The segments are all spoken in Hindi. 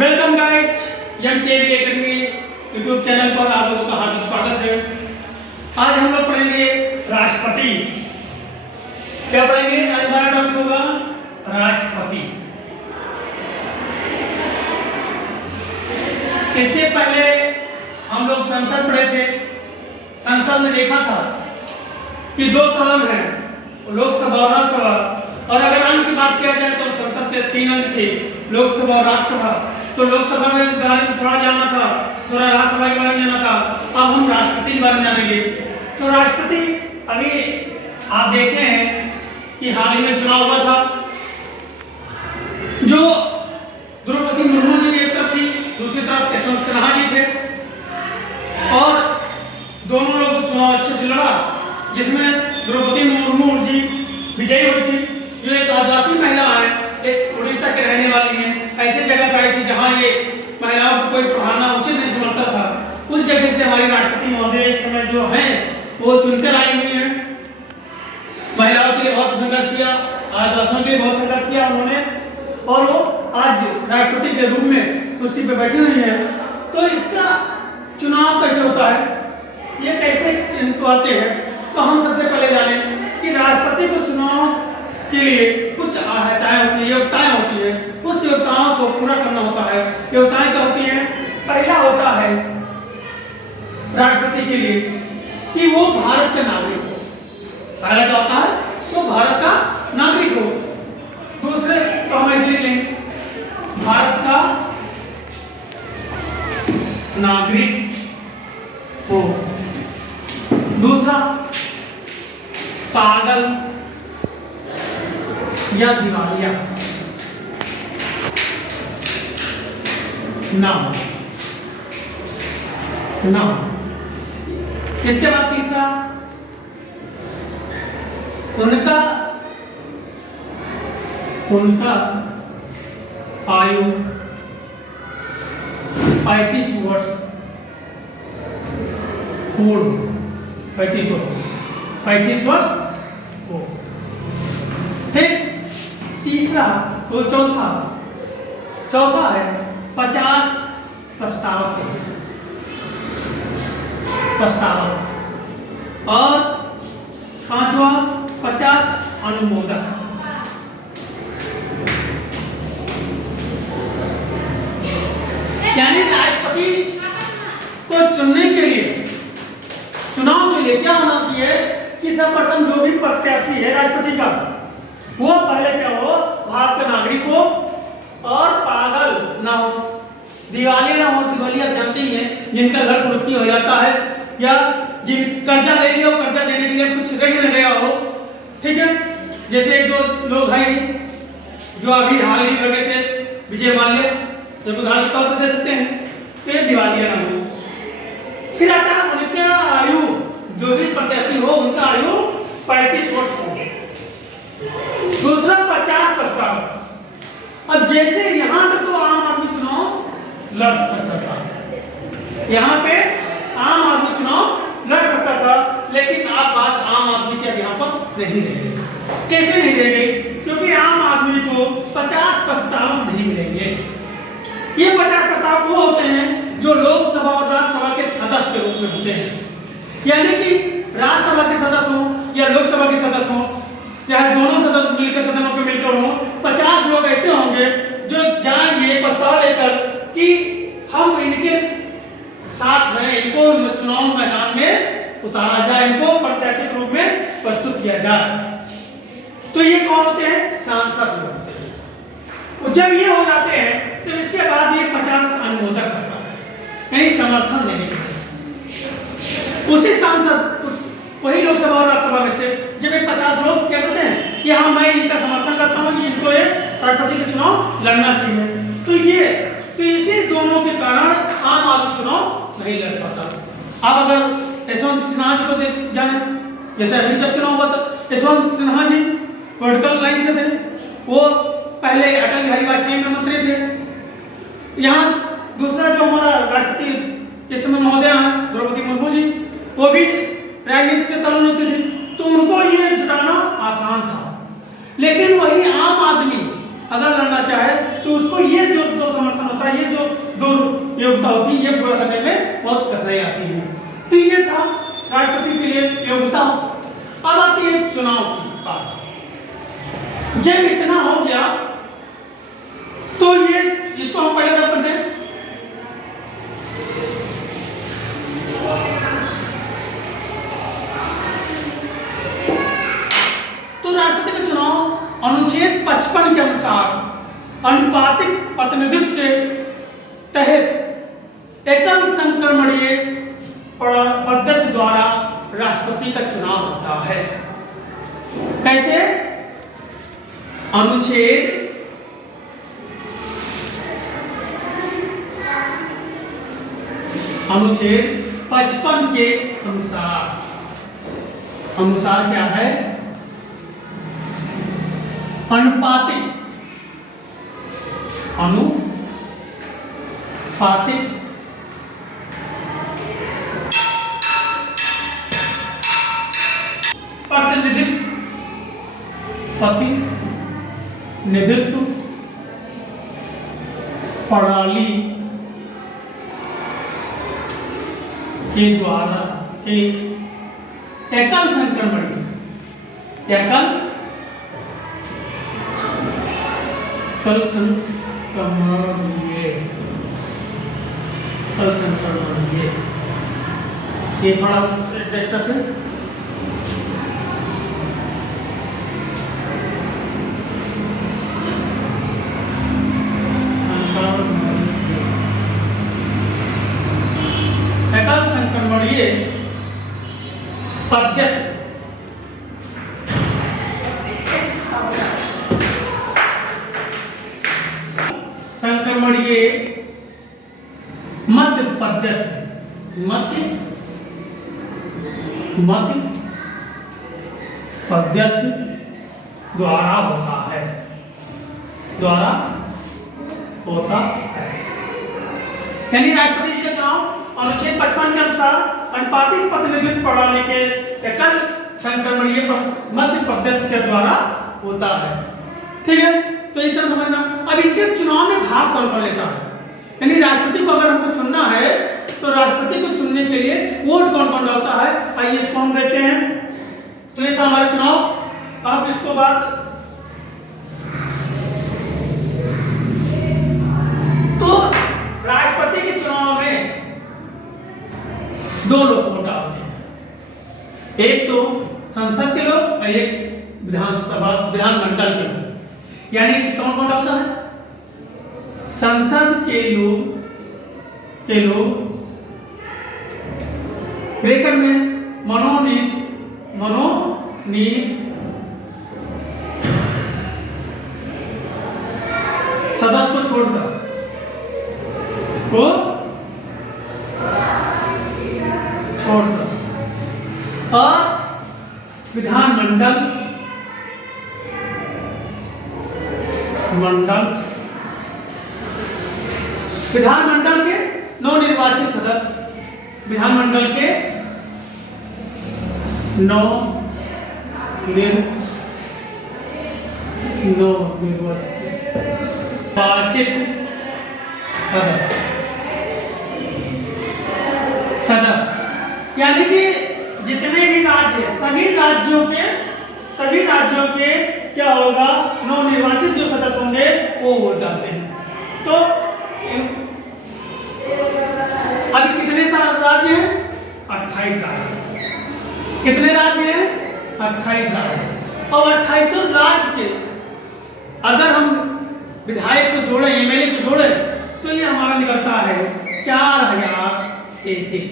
Welcome guys, MKB academy YouTube channel पर आप लोगों का हार्दिक स्वागत है। आज हम लोग पढ़ेंगे राष्ट्रपति। क्या पढ़ेंगे? आज हमारा टॉपिक होगा राष्ट्रपति। इससे पहले हम लोग संसद पढ़े थे। संसद में देखा था कि दो सदन हैं, लोकसभा और राज्यसभा। और अगर अंक की बात किया जाए तो संसद के 3 अंक थे, लोकसभा और राज्यसभा। तो लोकसभा में बारे में थोड़ा जाना था, थोड़ा राज्यसभा के बारे में जाना था। अब हम राष्ट्रपति के बारे में जानेंगे। तो राष्ट्रपति अभी आप देखे हैं कि हाल ही में चुनाव हुआ था, जो द्रौपदी मुर्मू जी एक तरफ थी, दूसरी तरफ यशवंत सिन्हा जी थे। और दोनों लोग चुनाव अच्छे से लड़ा, जिसमें द्रौपदी मुर्मू जी विजयी हुई थी, जो एक आदिवासी महिला है, एक उड़ीसा के रहने वाली है। ऐसे जगह से आई थी जहां ये महिलाओं को कोई पढ़ाना उचित नहीं समझता था। उस जगह से हमारी राष्ट्रपति महोदय इस समय जो हैं वो चुनकर आई हुई हैं। महिलाओं के लिए बहुत संघर्ष किया, आदिवासियों के लिए बहुत संघर्ष किया उन्होंने, और वो आज राष्ट्रपति के रूप में कुर्सी पे बैठी हुई है। तो इसका चुनाव कैसे होता है, ये कैसे इनको आते हैं, तो हम सबसे पहले जाने कि राष्ट्रपति को चुनाव के लिए कुछ अर्हताएं होती है, योग्यताएं होती है। उस योग्यताओं को पूरा करना होता है। योग्यताएं क्या होती हैं? पहला होता है राष्ट्रपति के लिए कि वो भारत का नागरिक हो। पहला क्या होता है? वो भारत का नागरिक हो। दूसरे तो हम इसलिए लेंगे भारत का नागरिक हो। दूसरा, पागल या दिवालिया ना हो। इसके बाद तीसरा, उनका आयु 35 वर्ष पूर्ण, 35 वर्ष हो। फिर तीसरा वो चौथा है 50 प्रस्तावक चाहिए, और पांचवा 50 अनुमोदक। यानी राष्ट्रपति को चुनने के लिए, चुनाव के लिए क्या होना चाहिए कि सर्वप्रथम जो भी प्रत्याशी है राष्ट्रपति का, वो पहले क्या हो? भारत का नागरिक हो और पागल ना हो, दिवालिया ना हो। दिवालिया जानते ही हैं, जिनका घर कुर्की हो जाता है या जिन कर्जा ले लिया हो, कर्जा देने के लिए कुछ रह न गया हो। ठीक है, जैसे एक दो लोग हैं जो अभी हाल ही में गए थे, विजय माल्या, जब उदाहरण के तौर पर दे सकते हैं, तो ये दिवालिया ना हो। फिर आता है उनका आयु, जो भी प्रत्याशी हो उनका आयु 35 वर्ष हो। दूसरा 50 प्रस्ताव। अब जैसे यहां तक तो आम आदमी चुनाव लड़ सकता था, यहाँ पे आम आदमी चुनाव लड़ सकता था, लेकिन आप बात आम आदमी की यहाँ पर नहीं रह गई। कैसे नहीं रह गई? क्योंकि आम आदमी को 50 प्रस्ताव नहीं मिलेंगे। ये 50 प्रस्ताव वो होते हैं जो लोकसभा और राज्यसभा के सदस्य के रूप में होते हैं। यानी कि राज्यसभा के सदस्य हो या लोकसभा के सदस्य हो, चाहे दोनों सदन मिलकर सदनों के मिलकर हो, 50 लोग ऐसे होंगे जो जाएंगे प्रस्ताव लेकर कि हम इनके साथ हैं, इनको चुनाव मैदान में उतारा जाए, इनको प्रत्याशी के रूप में प्रस्तुत किया जाए। तो ये कौन होते हैं? सांसद लोग होते हैं। और जब ये हो जाते हैं तो इसके बाद ये 50 अनुमोदक होता है, यानी समर्थन देने के लिए। उसी सांसद वही लोकसभा और राज्यसभा में से जब एक 50 लोग क्या कहते हैं कि हाँ मैं इनका समर्थन करता हूँ, इनको ये राष्ट्रपति के चुनाव लड़ना चाहिए, तो इसी दोनों के कारण आम आदमी चुनाव नहीं लड़ पाता। अब अगर यशवंत सिन्हा जी को जाने, जैसे अभी जब चुनाव हुआ था, यशवंत सिन्हा जी पॉलिटिकल लाइन से थे, वो पहले अटल बिहारी वाजपेयी में मंत्री थे। यहाँ दूसरा जो हमारा राष्ट्रपति इस समय महोदय हैं द्रौपदी मुर्मू जी, वो भी राजनीति से तल्लीन थी, तो उनको ये जुटाना आसान था। लेकिन वही आम आदमी अगर लड़ना चाहे तो उसको ये जो दो समर्थन होता है, ये जो दो योग्यता होती है, ये पूरा करने में बहुत कठिनाई आती है। तो ये था राष्ट्रपति के लिए योग्यता। अब आती है चुनाव की बात। जब इतना हो गया तो ये इसको हम पहले रख कर दें। तो राष्ट्रपति का चुनाव अनुच्छेद 55 के अनुसार अनुपातिक प्रतिनिधित्व के तहत एकल संक्रमणीय पद्धति द्वारा राष्ट्रपति का चुनाव होता है। कैसे? अनुच्छेद 55 के अनुसार क्या है? अनुपातिक प्रतिनिधित्व प्रणाली के द्वारा एकल संक्रमणीय ये थोड़ा डिस्टर्ब है। एकल संक्रमणीय पद्धति संक्रमणीय मध्य पद्धति द्वारा होता है। यानी राष्ट्रपति जी का चुनाव अनुच्छेद 55 के अनुसार अनुपातिक प्रतिनिधित्व प्रणाली के एकल संक्रमणीय मध्य पद्धति के द्वारा होता है। ठीक है, तो इस तरह समझना। अब इनके चुनाव में भाग कौन कौन लेता है? यानी राष्ट्रपति को अगर हमको चुनना है तो राष्ट्रपति को चुनने के लिए वोट कौन कौन डालता है, आइए इसको हम देखते हैं। तो ये था हमारा चुनाव। अब इसको बाद तो राष्ट्रपति के चुनाव में दो लोग वोट डालते हैं, एक तो संसद के लोग और एक विधानमंडल के लोग। यानी कि कौन कौन डालता है? संसद के लोग ब्रैकेट में मनोनीत सदस्य को छोड़कर और विधानमंडल के नवनिर्वाचित सदस्य, विधानमंडल के निर्वाचित सदस्य यानी कि जितने भी राज्य हैं, सभी राज्यों के क्या होगा, नवनिर्वाचित जो सदस्य होंगे वो वोट डालते हैं। तो अभी कितने राज्य हैं? 28 राज्य। कितने राज्य हैं? 28 राज्य। और 28 राज्य के अगर हम विधायक को जोड़े, एमएलए को जोड़े, तो ये हमारा निकलता है 4033।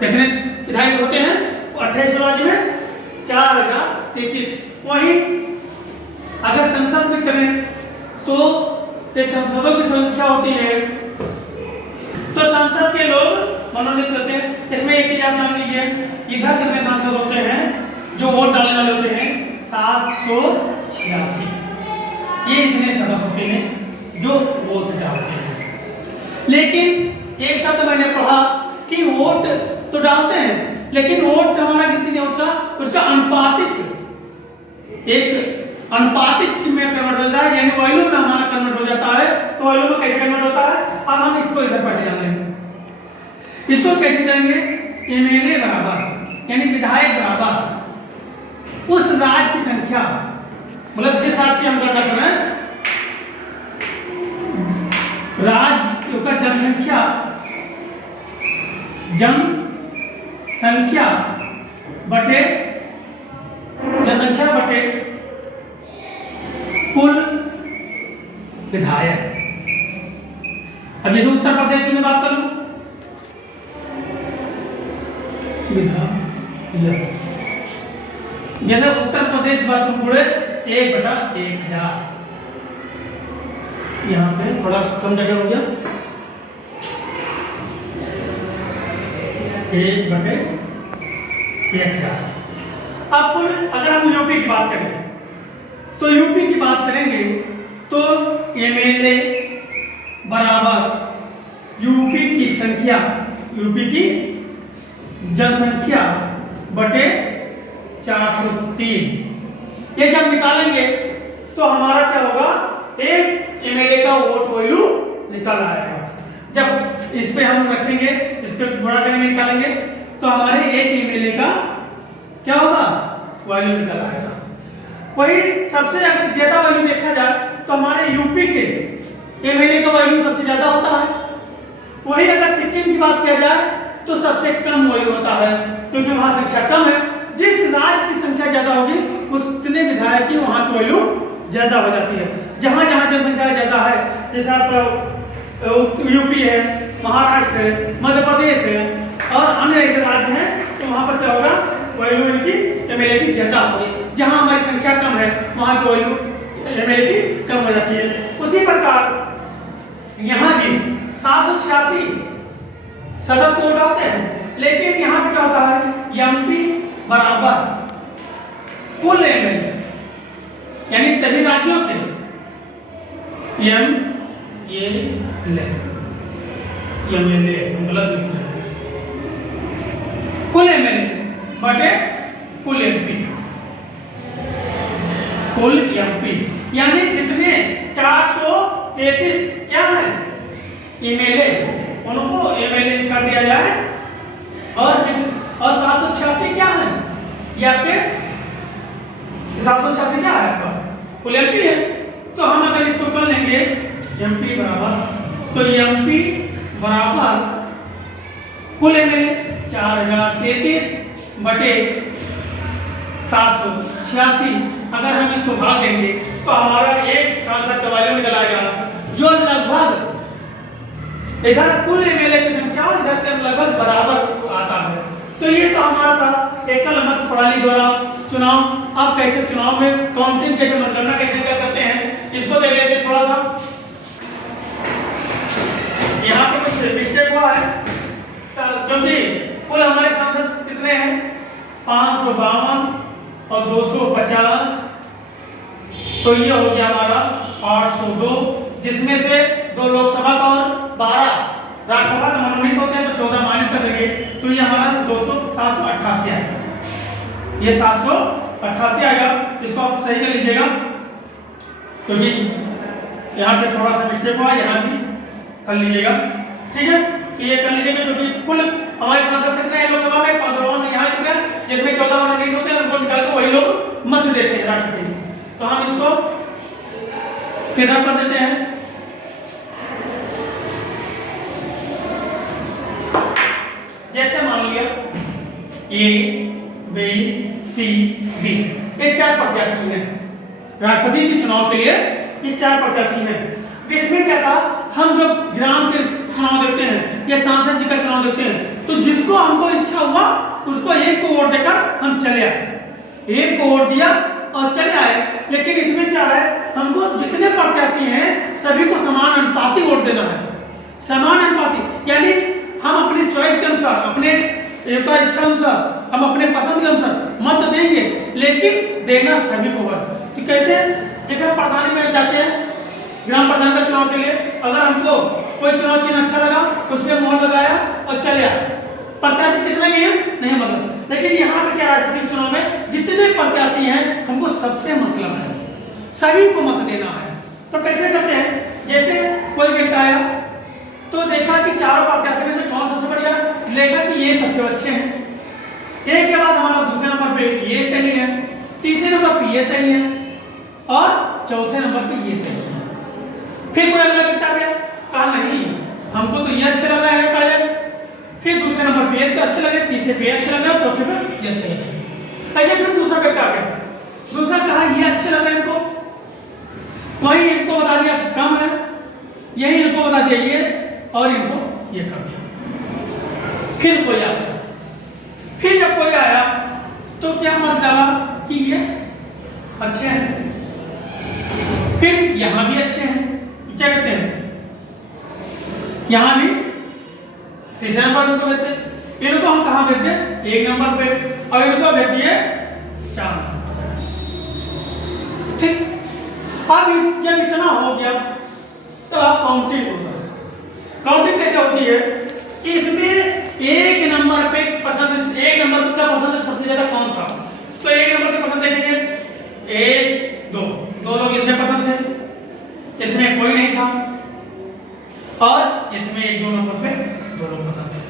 कितने विधायक होते हैं 28 राज्य में? 4033। वहीं अगर संसद में करें तो ये संसदों की संख्या होती है, तो संसद के लोग मनोनीत करते हैं। इसमें एक चीज आप जान लीजिए, इधर कितने सांसद होते हैं जो वोट डालने वाले होते हैं? 786। ये इतने सदस्य होते हैं जो वोट डालते हैं। लेकिन एक शब्द मैंने पढ़ा कि वोट तो डालते हैं, लेकिन वोट हमारा गिनती नहीं होता, उसका अनुपातिक एक अनुपातिक में कन्वर्ट हो जाता है, यानी वैल्यू में हमारा कन्वर्ट हो जाता है। तो वैल्यू में कैसे कन्वर्ट होता है, अब हम इसको इधर पढ़े जान लेंगे। इसको कैसे करेंगे, एमएलए बराबर यानी विधायक बराबर उस राज्य की संख्या, मतलब जिस राज्य की हम गणना कर रहे हैं, राज्य का जनसंख्या बटे जनसंख्या बटे कुल विधायक। अब जैसे उत्तर प्रदेश की मैं बात कर लूं, विधायक, जैसे उत्तर प्रदेश बात पूरे 1/1000, यहाँ पे थोड़ा कम जगह हो गया, 1/1000। अब कुल अगर हम यूपी की बात करें तो यूपी की बात करेंगे तो एमएलए बराबर यूपी की संख्या, यूपी की जनसंख्या बटे 403। ये जब निकालेंगे तो हमारा क्या होगा, एक एमएलए का वोट वैल्यू निकल आएगा। जब इस पे हम रखेंगे, इस पे गुणा करेंगे, निकालेंगे तो हमारे एक एमएलए का क्या होगा, वैल्यू निकल आएगा। वही सबसे अगर ज्यादा वैल्यू देखा जाए तो हमारे यूपी के एमएलए का वैल्यू सबसे ज्यादा होता है। वही अगर सिक्किम की बात किया जाए तो सबसे कम वैल्यू होता है, क्योंकि वहां संख्या कम है। जिस राज्य की संख्या ज्यादा होगी उतने विधायक की वहां की वैल्यू ज्यादा हो जाती है। जहां जहां जनसंख्या ज्यादा है, जैसे आप यूपी है, महाराष्ट्र है, मध्य प्रदेश है और अन्य ऐसे राज्य हैं, तो वहां पर क्या होगा, वैल्यू की एमएलए की ज्यादा होगी। जहां हमारी संख्या कम है वहां की वैल्यू एमएलए की कम हो जाती है। उसी प्रकार यहाँ भी 786 सदर कोड होते हैं, लेकिन यहाँ पे क्या होता है, एमपी बराबर कुल एमएलए, यानी सभी राज्यों के एमएलए गलत लिख रहे हैं, कुल एमएलए बटे कुल एमपी, कुल एमपी, यानी जितने 433 क्या है एमएलए, उनको एमएलए कर दिया जाए, और 786 क्या है, ये आपके 786 क्या है आपका कुल एमपी है। तो हम अगर इसको कर लेंगे एमपी बराबर, तो एमपी बराबर कुल एमएलए 4033 बटे 786, अगर हम इसको भाग देंगे तो हमारा एक सांसद का वैल्यू निकल आएगा, जो लगभग इधर कुल एमएलए की संख्या और इधर के लगभग बराबर आता है। तो ये तो हमारा था एकल मत प्रणाली द्वारा चुनाव। अब कैसे चुनाव में काउंटिंग कैसे मतगणना कैसे क्या करते हैं, इसको देख लेते हैं थोड़ा सा। यहाँ पे कुछ मिस्टेक हुआ है, क्योंकि कुल हमारे सांसद कितने हैं, 552 और 250, तो ये हो गया हमारा 802, जिसमें से 2 लोकसभा का और 12 राज्यसभा का मनोनीत होते हैं, तो 14 माइनस कर देंगे, तो ये हमारा 788 आएगा, ये 788 आएगा। इसको आप सही कर लीजिएगा, क्योंकि यहाँ पे थोड़ा सा मिस्टेक हुआ, यहाँ भी कर लीजिएगा, ठीक है। तो ये कर लीजिएगा, क्योंकि कुल हमारे सांसद कितने हैं लोकसभा में, 552 यहाँ कितने हैं, जिसमें 14 मनोनीत होते हैं, उनको निकाल के वही लोग मत देते हैं राष्ट्रपति। तो हम इसको फिर कर देते हैं, जैसे मान लिया ए बी सी डी, ये 4 प्रत्याशी हैं राष्ट्रपति के चुनाव के लिए, ये 4 प्रत्याशी हैं। इसमें क्या था, हम जब ग्राम के चुनाव देखते हैं या सांसद जी का चुनाव देखते हैं, तो जिसको हमको इच्छा हुआ उसको एक को वोट देकर हम चले आए, एक को वोट दिया और चले आए। लेकिन इसमें क्या है, हमको जितने प्रत्याशी हैं सभी को समान अनुपाती वोट देना है, समान अनुपाती, यानी हम अपनी चॉइस के अनुसार, अपने इच्छा अनुसार, हम अपने पसंद के अनुसार मत देंगे, लेकिन देना सभी को है। तो कैसे, जैसे हम प्रधानी में जाते हैं ग्राम प्रधान का चुनाव के लिए, अगर हमको कोई चुनाव चिन्ह अच्छा लगा, उस पर मोहर लगाया और चले आए, प्रत्याशी कितने भी हैं नहीं मतलब। लेकिन यहाँ पे क्या, राष्ट्रपति के चुनाव में जितने प्रत्याशी हैं हमको सबसे मतलब है, सभी को मत देना है। तो कैसे करते हैं, जैसे कोई व्यक्ति आया तो देखा कि चारों प्रत्याशी में से कौन सबसे बढ़िया, देखा कि ये सबसे अच्छे हैं। एक के बाद हमारा दूसरे नंबर पे ये सही है, तीसरे नंबर पे ये सही है और चौथे नंबर पे ये सही है। फिर कोई अगला व्यक्ति आ गया, कहा नहीं हमको तो ये अच्छे लग रहे हैं पहले, फिर दूसरे नंबर पे ये तो अच्छे लगे, तीसरे पे अच्छे लगे और चौथे पे ये अच्छे लगे। ऐसे फिर दूसरा व्यक्ति आ गया, दूसरा कहा ये अच्छे लग रहे हैं इनको, वही इनको बता दिया कम है, यही इनको बता दिया ये और इनको ये कर दिया। फिर कोई आ गया, फिर जब कोई आया तो क्या मत डाला कि ये अच्छे हैं, फिर यहां भी अच्छे हैं, क्या कहते हैं यहां भी तीसरे नंबर इनको भेजते हैं, इनको हम कहां भेजते हैं, एक नंबर पे, और इनको भेज दिए 4 नंबर। ठीक, अब जब इतना हो गया तो अब काउंटिंग होता है। काउंटिंग कैसे होती है, इसमें एक नंबर पे पसंद, एक नंबर का पसंद सबसे ज्यादा कौन था, तो एक नंबर के पसंद देखेंगे 1 2, 2 लोग इसमें पसंद थे, इसमें कोई नहीं था, और इसमें 1 2 नंबर पे 2 लोग पसंद थे।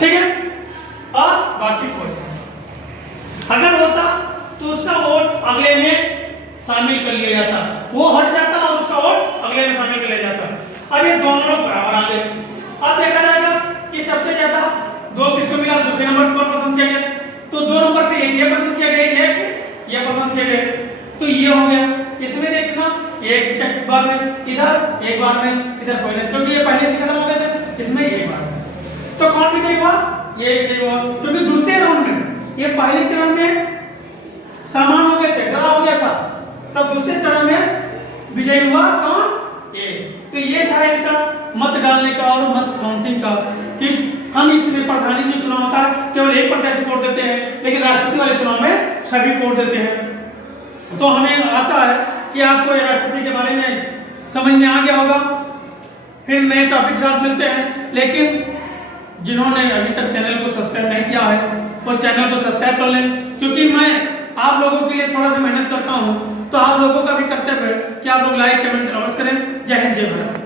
ठीक है, और बाकी कोई नहीं। अगर होता तो उसका वोट अगले में शामिल कर लिया जाता, वो हट जाता और उसका वोट अगले में शामिल कर लिया जाता। अब ये दोनों लोग बराबर आ गए। अब देखा जाएगा कि सबसे ज्यादा 2 किसको मिला, दूसरे नंबर पर पसंद किया गया, तो 2 नंबर पे एक ये पसंद किया गया, एक ये पसंद किया गया, तो ये हो गया। इसमें देखना एक चक बार में इधर, एक बार में इधर, कोई नहीं, क्योंकि ये पहले से खत्म हो गए थे, इसमें एक बार। तो कौन विजयी हुआ, ये विजयी हुआ, क्योंकि दूसरे राउंड में ये पहले चरण में समान हो गए थे, ड्रा हो गया था, तब दूसरे चरण में विजयी हुआ कौन, ये। तो ये था इनका मत डालने का और मत काउंटिंग का, कि हम इसमें प्रधानी जो चुनाव होता है केवल एक प्रत्याशी वोट देते हैं, लेकिन राष्ट्रपति वाले चुनाव में सभी वोट देते हैं। तो हमें आशा है कि आपको राष्ट्रपति के बारे में समझ में आ गया होगा। फिर नए टॉपिक साथ मिलते हैं, लेकिन जिन्होंने अभी तक चैनल को सब्सक्राइब नहीं किया है वो चैनल को सब्सक्राइब कर लें, क्योंकि मैं आप लोगों के लिए थोड़ा सा मेहनत करता हूं, तो आप लोगों का भी कर्तव्य है कि आप लोग लाइक कमेंट अवश्य करें। जय हिंद, जय भारत।